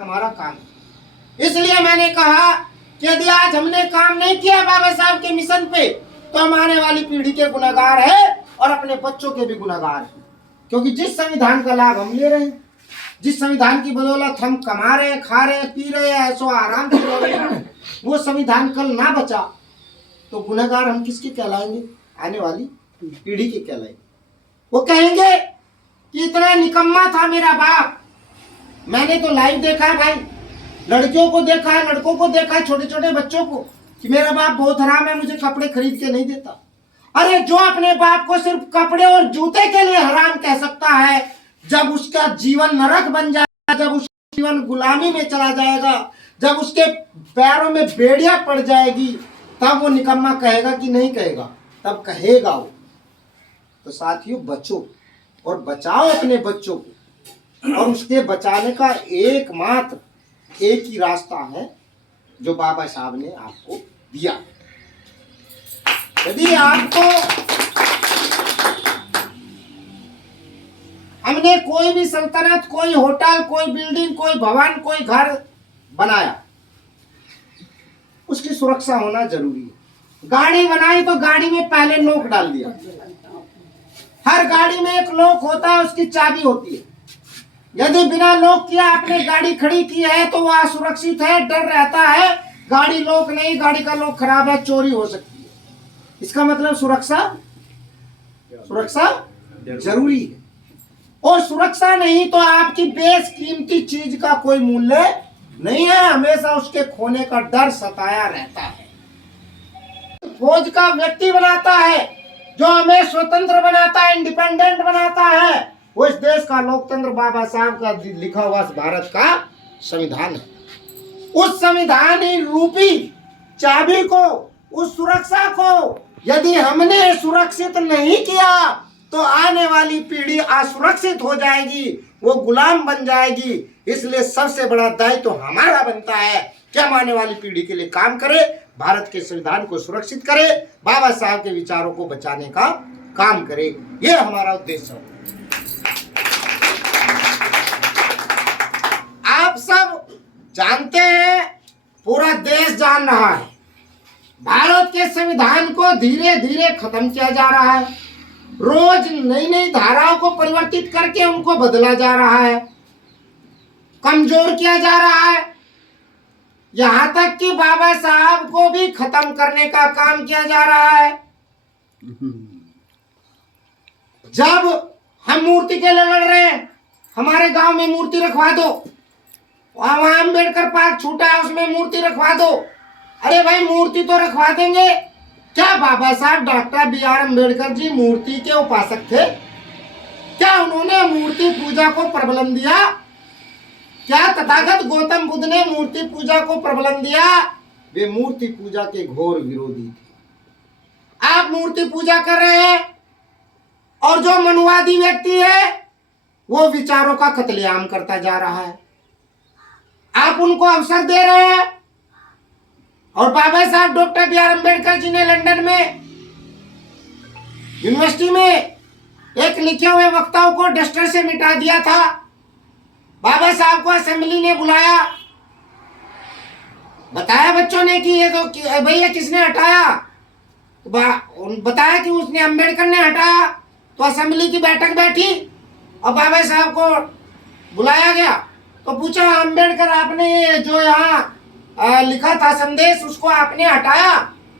हमारा काम है। इसलिए मैंने कहा कि यदि आज हमने काम नहीं किया बाबा साहब के मिशन पे तो हम आने वाली पीढ़ी के गुनहगार है और अपने बच्चों के भी गुनहगार हैं। क्योंकि जिस संविधान का लाभ हम ले रहे हैं, जिस संविधान की बदौलत हम कमा रहे हैं, खा रहे हैं, पी रहे हैं, ऐसो आराम से रह रहे हैं, वो संविधान कल ना बचा तो गुनहगार हम किसके कहलाएंगे? आने वाली पीढ़ी के कहलाएंगे। वो कहेंगे कि इतना निकम्मा था मेरा बाप। मैंने तो लाइव देखा है भाई, लड़कियों को देखा है, लड़कों को देखा है, छोटे छोटे बच्चों को, कि मेरा बाप बहुत हराम है, मुझे कपड़े खरीद के नहीं देता। अरे जो अपने बाप को सिर्फ कपड़े और जूते के लिए हराम कह सकता है, जब उसका जीवन नरक बन जाएगा, जब उसका जीवन गुलामी में चला जाएगा, जब उसके पैरों में बेड़ियां पड़ जाएगी, तब वो निकम्मा कहेगा कि नहीं कहेगा? तब कहेगा वो। तो साथियों, बचो और बचाओ अपने बच्चों को, और उसके बचाने का एकमात्र एक ही रास्ता है जो बाबा साहब ने आपको दिया। यदि आपको हमने कोई भी सल्तनत, कोई होटल, कोई बिल्डिंग, कोई भवन, कोई घर बनाया, उसकी सुरक्षा होना जरूरी है। गाड़ी बनाई तो गाड़ी में पहले लॉक डाल दिया। हर गाड़ी में एक लॉक होता है, उसकी चाबी होती है। यदि बिना लॉक किया आपने गाड़ी खड़ी की है तो वह असुरक्षित है, डर रहता है। गाड़ी लॉक नहीं, गाड़ी का लॉक खराब है, चोरी हो सकती है। इसका मतलब सुरक्षा जरूरी है। और सुरक्षा नहीं तो आपकी बेशकीमती चीज का कोई मूल्य नहीं है, हमेशा उसके खोने का डर सताया रहता है। फौज का व्यक्ति बनाता है जो हमें स्वतंत्र बनाता है, इंडिपेंडेंट बनाता है, वो इस देश का लोकतंत्र बाबा साहब का लिखा हुआ भारत का संविधान है। उस संविधान रूपी चाबी को, उस सुरक्षा को यदि हमने सुरक्षित नहीं किया तो आने वाली पीढ़ी असुरक्षित हो जाएगी, वो गुलाम बन जाएगी। इसलिए सबसे बड़ा दायित्व तो हमारा बनता है कि हम आने वाली पीढ़ी के लिए काम करें, भारत के संविधान को सुरक्षित करें, बाबा साहब के विचारों को बचाने का काम करें। ये हमारा उद्देश्य है। आप सब जानते हैं, पूरा देश जान रहा है, भारत के संविधान को धीरे धीरे खत्म किया जा रहा है। रोज नई नई धाराओं को परिवर्तित करके उनको बदला जा रहा है, कमजोर किया जा रहा है। यहां तक कि बाबा साहब को भी खत्म करने का काम किया जा रहा है। जब हम मूर्ति के लिए लड़ रहे हैं, हमारे गांव में मूर्ति रखवा दो, वहां अम्बेडकर पार्क छूटा है, उसमें मूर्ति रखवा दो। अरे भाई, मूर्ति तो रखवा देंगे। क्या बाबा साहब डॉक्टर बी.आर. अम्बेडकर जी मूर्ति के उपासक थे? क्या उन्होंने मूर्ति पूजा को प्रबल दिया? क्या तथागत गौतम बुद्ध ने मूर्ति पूजा को प्रबल दिया? वे मूर्ति पूजा के घोर विरोधी थे। आप मूर्ति पूजा कर रहे हैं, और जो मनुवादी व्यक्ति है वो विचारों का कत्लेआम करता जा रहा है। आप उनको अवसर दे रहे हैं। और बाबा साहब डॉक्टर बी.आर. अम्बेडकर जी ने लंदन में यूनिवर्सिटी में एक लिखे हुए वक्ताओं को डस्टर से मिटा दिया था। बाबा साहब को असेंबली ने बुलाया, बताया बच्चों ने कि ये तो भैया किसने हटाया, तो बताया कि उसने अम्बेडकर ने हटाया। तो असेंबली की बैठक बैठी और बाबा साहब को बुलाया गया तो पूछा, अम्बेडकर आपने जो यहाँ लिखा था संदेश, उसको आपने हटाया?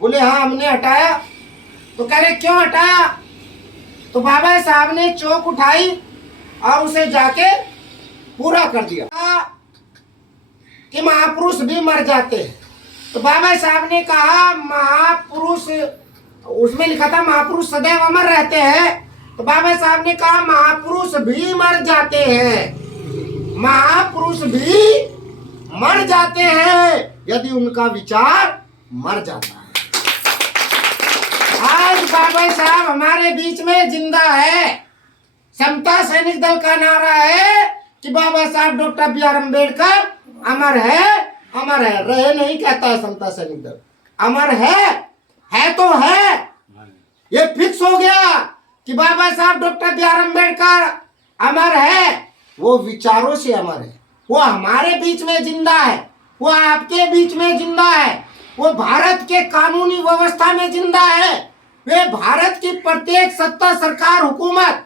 बोले हाँ, हमने हटाया। तो कह रहे क्यों हटाया? तो बाबा साहब ने चौक उठाई और उसे जाके पूरा कर दिया कि महापुरुष भी मर जाते हैं। तो बाबा साहब ने कहा महापुरुष, उसमें लिखा था महापुरुष सदैव अमर रहते हैं। तो बाबा साहब ने कहा महापुरुष भी मर जाते हैं, महापुरुष भी मर जाते हैं यदि उनका विचार मर जाता है। आज बाबा साहब हमारे बीच में जिंदा है। समता सैनिक दल का नारा है कि बाबा साहब डॉक्टर बी.आर. अम्बेडकर अमर है, अमर है। रहे नहीं कहता है समता सैनिक दल, अमर है तो है। ये फिक्स हो गया कि बाबा साहब डॉक्टर बी.आर. अम्बेडकर अमर है। वो विचारों से अमर है, वो हमारे बीच में जिंदा है, वो आपके बीच में जिंदा है, वो भारत के कानूनी व्यवस्था में जिंदा है। वे भारत की प्रत्येक सत्ता, सरकार, हुकूमत,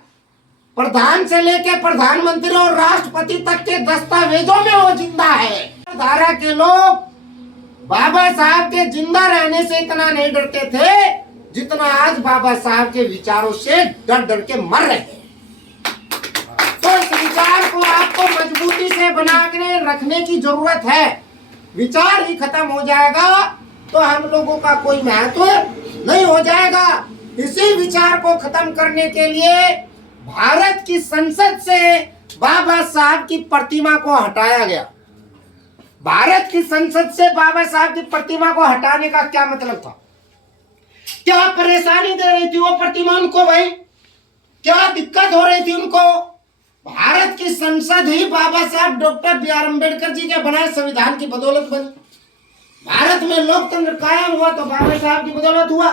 प्रधान से लेकर प्रधानमंत्री और राष्ट्रपति तक के दस्तावेजों में वो जिंदा है। धारा के लोग बाबा साहब के जिंदा रहने से इतना नहीं डरते थे जितना आज बाबा साहब के विचारों से डर डर के मर रहे हैं। तो इस विचार को आपको मजबूती से बना के रखने की जरूरत है। विचार ही खत्म हो जाएगा तो हम लोगों का कोई महत्व नहीं हो जाएगा। इसी विचार को खत्म करने के लिए भारत की संसद से बाबा साहब की प्रतिमा को हटाया गया। भारत की संसद से बाबा साहब की प्रतिमा को हटाने का क्या मतलब था? क्या परेशानी दे रही थी वो प्रतिमा उनको? भाई क्या दिक्कत हो रही थी उनको? भारत की संसद ही बाबा साहब doctor B are Ambedkar ji के बनाए संविधान की बदौलत बनी। भारत में लोकतंत्र कायम हुआ तो बाबा साहब की बदौलत हुआ।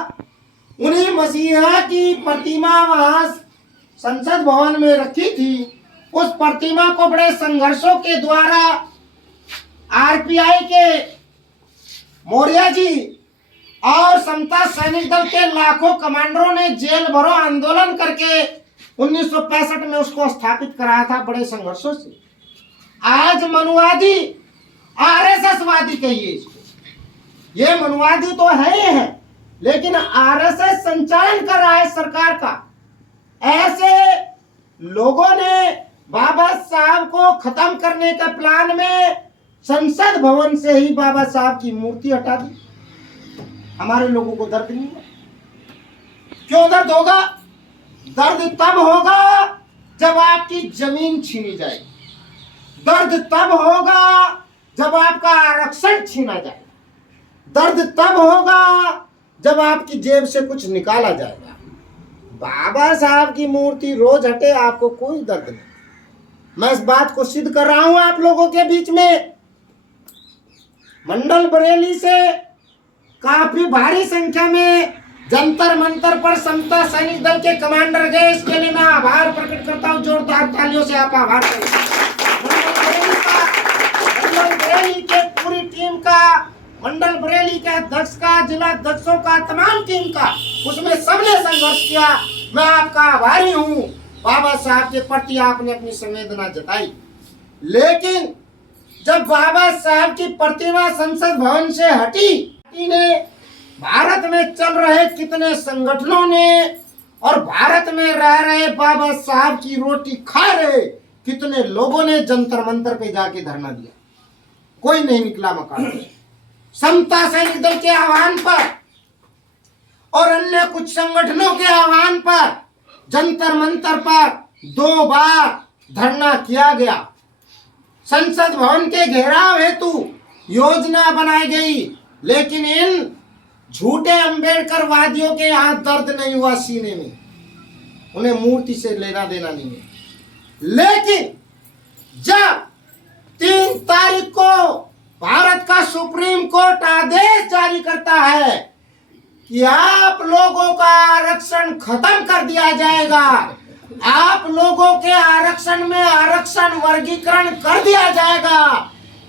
उन्हीं मसीहा की प्रतिमा वहां संसद भवन में रखी थी। उस प्रतिमा को बड़े संघर्षों के द्वारा आरपीआई के मौर्य जी और समता सैनिक दल के लाखों कमांडरों ने जेल भरो आंदोलन करके 1965 में उसको स्थापित कराया था, बड़े संघर्षों से। आज मनुवादी, आरएसएसवादी कहिए इसको, ये मनुवादी तो है ही है, लेकिन आरएसएस संचालन कर रहा है सरकार का। ऐसे लोगों ने बाबा साहब को खत्म करने के प्लान में संसद भवन से ही बाबा साहब की मूर्ति हटा दी। हमारे लोगों को दर्द नहीं हुआ। क्यों दर्द होगा? दर्द तब होगा जब आपकी जमीन छीनी जाएगी। दर्द तब होगा जब आपका आरक्षण छीना जाएगा। दर्द तब होगा जब आपकी जेब से कुछ निकाला जाएगा। बाबा साहब की मूर्ति रोज हटे, आपको कोई दर्द नहीं। मैं इस बात को सिद्ध कर रहा हूं आप लोगों के बीच में। मंडल बरेली से काफी भारी संख्या में जंतर मंतर पर समता सैनिक दल के कमांडर गए। इसके लिए मैं आभार प्रकट करता हूं। जोरदार तालियों से आप आभार करें। मंडल बरेली के पूरी टीम का, मंडल बरेली के अध्यक्ष का, जिला अध्यक्षों का, तमाम टीम का, उसमें सबने संघर्ष किया। मैं आपका आभारी हूं। बाबा साहब के प्रति आपने अपनी संवेदना जताई। लेकिन जब बाबा साहब की प्रतिमा संसद भवन से हटी ने भारत में चल रहे कितने संगठनों ने और भारत में रह रहे बाबा साहब की रोटी खा रहे कितने लोगों ने जंतर मंतर पे जाके धरना दिया। कोई नहीं निकला मकान से। समता सैनिक दल के आह्वान पर और अन्य कुछ संगठनों के आह्वान पर जंतर मंतर पर 2 बार धरना किया गया। संसद भवन के घेराव हेतु योजना बनाई गई, लेकिन इन झूठे अंबेडकर वादियों के यहां दर्द नहीं हुआ सीने में। उन्हें मूर्ति से लेना देना नहीं है। लेकिन जब 3 तारीख को भारत का सुप्रीम कोर्ट आदेश जारी करता है कि आप लोगों का आरक्षण खत्म कर दिया जाएगा, आप लोगों के आरक्षण में आरक्षण वर्गीकरण कर दिया जाएगा,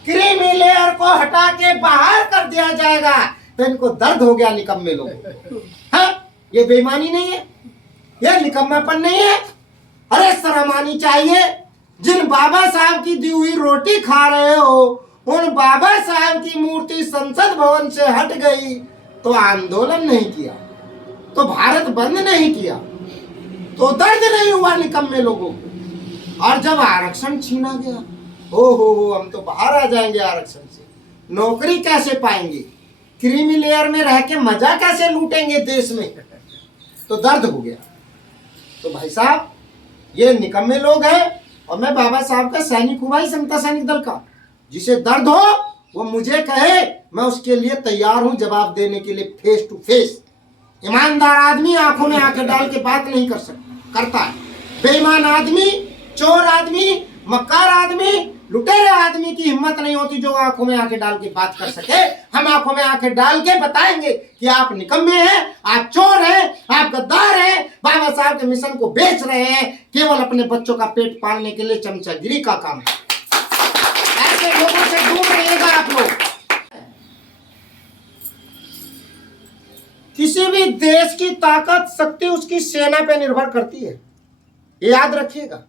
क्रीमी लेयर को हटा के बाहर कर दिया जाएगा, तो इनको दर्द हो गया निकम्मे लोग। हाँ, ये बेईमानी नहीं है, ये निकम्मापन नहीं है। अरे शर्म आनी चाहिए। जिन बाबा साहब की दी हुई रोटी खा रहे हो, उन बाबा साहब की मूर्ति संसद भवन से हट गई तो आंदोलन नहीं किया, तो भारत बंद नहीं किया, तो दर्द नहीं हुआ निकम्मे लोगों को। और जब आरक्षण छीना गया, हो हम तो बाहर आ जाएंगे आरक्षण से, नौकरी कैसे पाएंगे, क्रीमी लेयर में रह के मजा कैसे लूटेंगे देश में, तो दर्द हो गया। तो भाई साहब ये निकम्मे लोग हैं और मैं बाबा साहब का सैनिक हूं भाई, समता सैनिक दल का। जिसे दर्द हो वो मुझे कहे, मैं उसके लिए तैयार हूं जवाब देने के लिए फेस टू फेस। ईमानदार आदमी आंखों में आंखें डाल के बात नहीं करता है। बेईमान आदमी, चोर आदमी, मक्कार आदमी, लुटेरे आदमी की हिम्मत नहीं होती जो आंखों में आंखें डाल के बात कर सके। हम आंखों में आंखें डाल के बताएंगे कि आप निकम्मे हैं, आप चोर हैं, आप गद्दार हैं, बाबा साहब के मिशन को बेच रहे हैं, केवल अपने बच्चों का पेट पालने के लिए चमचागिरी का काम है। ऐसे लोगों से दूर रहिएगा आप लोग। किसी भी देश की ताकत शक्ति उसकी सेना पे निर्भर करती है, याद रखिएगा।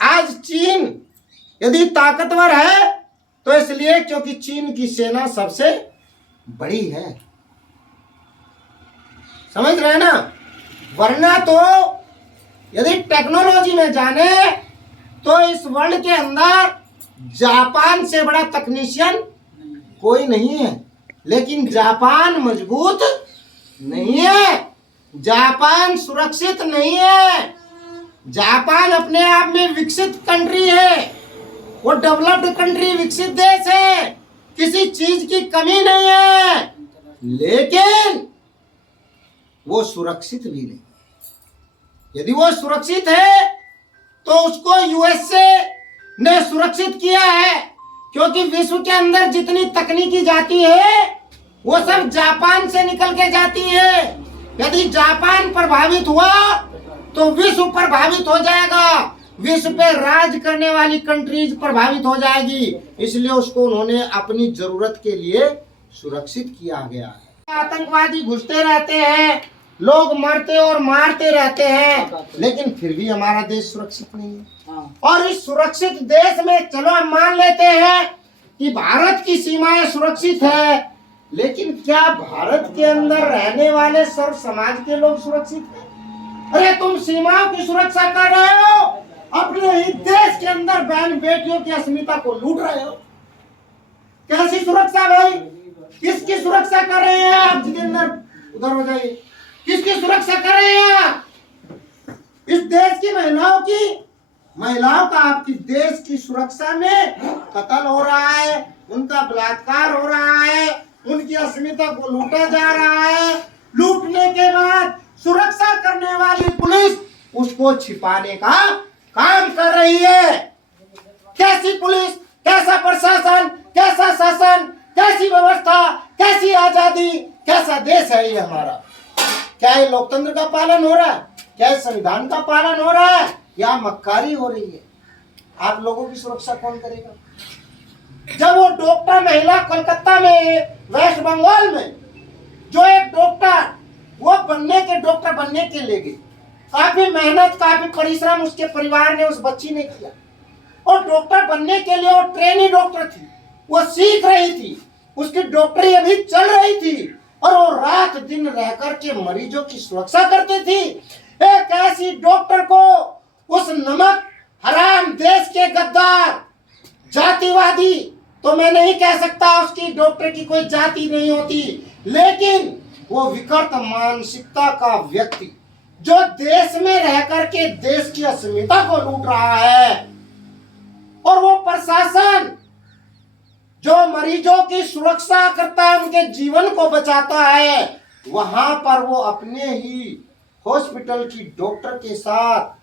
आज चीन यदि ताकतवर है तो इसलिए क्योंकि चीन की सेना सबसे बड़ी है, समझ रहे हैं ना। वरना तो यदि टेक्नोलॉजी में जाने तो इस वर्ल्ड के अंदर जापान से बड़ा तकनीशियन कोई नहीं है, लेकिन जापान मजबूत नहीं है, जापान सुरक्षित नहीं है। जापान अपने आप में विकसित कंट्री है, वो डेवलप्ड कंट्री, विकसित देश है, किसी चीज की कमी नहीं है, लेकिन वो सुरक्षित भी नहीं। यदि वो सुरक्षित है तो उसको यूएसए ने सुरक्षित किया है, क्योंकि विश्व के अंदर जितनी तकनीकी जाती है वो सब जापान से निकल के जाती है। यदि जापान प्रभावित हुआ तो विश्व प्रभावित हो जाएगा, विश्व पे राज करने वाली कंट्रीज प्रभावित हो जाएगी। इसलिए उसको उन्होंने अपनी जरूरत के लिए सुरक्षित किया गया है। आतंकवादी घुसते रहते हैं, लोग मरते और मारते रहते हैं, लेकिन फिर भी हमारा देश सुरक्षित नहीं है। और इस सुरक्षित देश में चलो हम मान लेते हैं कि भारत की सीमाएं सुरक्षित है, लेकिन क्या भारत के अंदर रहने वाले सर्व समाज के लोग सुरक्षित हैं? अरे तुम सीमाओं की सुरक्षा कर रहे हो, अपने ही देश के अंदर बहन बेटियों की अस्मिता को लूट रहे हो। कैसी सुरक्षा भाई? किसकी सुरक्षा कर रहे हैं आप? जितेंद्र उधर हो जाइए। किसकी सुरक्षा कर रहे हैं आप? इस देश की महिलाओं की। महिलाओं का आपकी देश की सुरक्षा में कत्ल हो रहा है, उनका बलात्कार हो रहा है, उनकी अस्मिता को लूटा जा रहा है। लूटने के बाद सुरक्षा करने वाली पुलिस उसको छिपाने का काम कर रही है। कैसी पुलिस, कैसा प्रशासन, कैसा शासन, कैसी व्यवस्था, कैसी आजादी, कैसा देश है ये हमारा? क्या ये लोकतंत्र का पालन हो रहा है? क्या संविधान का पालन हो रहा है, या मक्कारी हो रही है? आप लोगों की सुरक्षा कौन करेगा? जब वो डॉक्टर महिला कोलकाता में, वेस्ट बंगाल में, जो एक डॉक्टर वो डॉक्टर बनने के लिए गई, काफी मेहनत, काफी परिश्रम उसके परिवार ने, उस बच्ची ने किया, और डॉक्टर बनने के लिए वो ट्रेनी डॉक्टर थी, वो सीख रही थी, उसकी डॉक्टरी अभी चल रही थी, और वो रात दिन रह करके मरीजों की सुरक्षा करती थी। एक ऐसी डॉक्टर को उस नमक हराम देश के गद्दार, जातिवादी, तो मैं नहीं कह सकता उसकी डॉक्टर की कोई जाति नहीं होती, लेकिन वो विकृत मानसिकता का व्यक्ति जो देश में रह करके देश की अस्मिता को लूट रहा है, और वो प्रशासन जो मरीजों की सुरक्षा करता है, उनके जीवन को बचाता है, वहां पर वो अपने ही हॉस्पिटल की डॉक्टर के साथ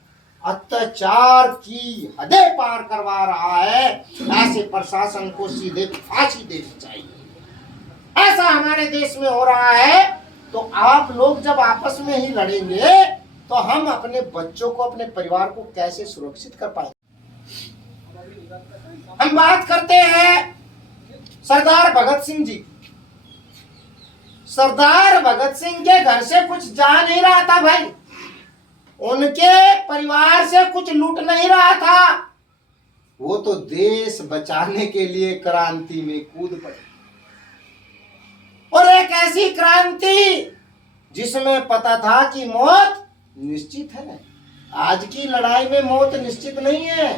अत्याचार की हदें पार करवा रहा है। ऐसे प्रशासन को सीधे फांसी देनी चाहिए। ऐसा हमारे देश में हो रहा है। तो आप लोग जब आपस में ही लड़ेंगे तो हम अपने बच्चों को, अपने परिवार को कैसे सुरक्षित कर पाएंगे? हम बात करते हैं सरदार भगत सिंह जी। सरदार भगत सिंह के घर से कुछ जा नहीं रहा था भाई, उनके परिवार से कुछ लूट नहीं रहा था, वो तो देश बचाने के लिए क्रांति में कूद पड़े। और एक ऐसी क्रांति जिसमें पता था कि मौत निश्चित है। आज की लड़ाई में मौत निश्चित नहीं है।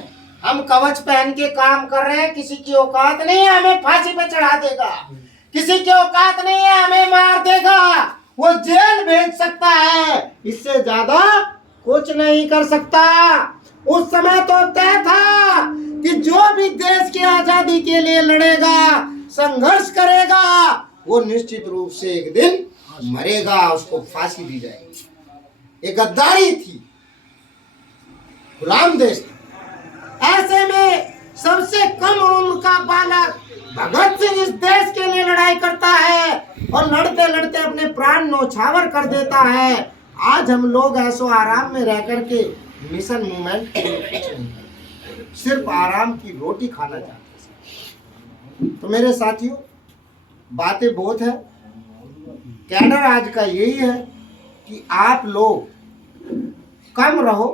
हम कवच पहन के काम कर रहे हैं, किसी की औकात नहीं है हमें फांसी पे चढ़ा देगा, किसी की औकात नहीं है हमें मार देगा, वो जेल भेज सकता है, इससे ज्यादा कुछ नहीं कर सकता। उस समय तो तय था कि जो भी देश की आजादी के लिए लड़ेगा, संघर्ष करेगा, वो निश्चित रूप से एक दिन मरेगा, उसको फांसी दी जाएगी। ये गद्दारी थी, गुलाम देश था। ऐसे में सबसे कम उम्र का बालक भगत सिंह इस देश के लिए लड़ाई करता है और लड़ते लड़ते अपने प्राण न्यौछावर कर देता है। आज हम लोग ऐसो आराम में रह करके मिशन मूवमेंट के लिए कुछ नहीं करते, सिर्फ आराम की रोटी खाना चाहते हैं। तो मेरे साथियों, बातें बहुत है। कैडर आज का यही है कि आप लोग कम रहो,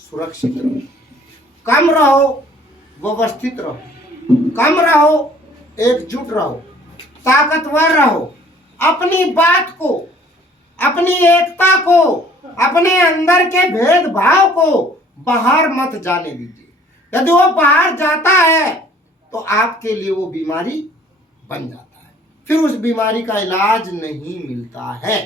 सुरक्षित रहो, कम रहो, व्यवस्थित रहो, कम रहो, एकजुट रहो, ताकतवर रहो। अपनी बात को, अपनी एकता को, अपने अंदर के भेदभाव को बाहर मत जाने दीजिए। यदि वो बाहर जाता है तो आपके लिए वो बीमारी बन जाता है, फिर उस बीमारी का इलाज नहीं मिलता है।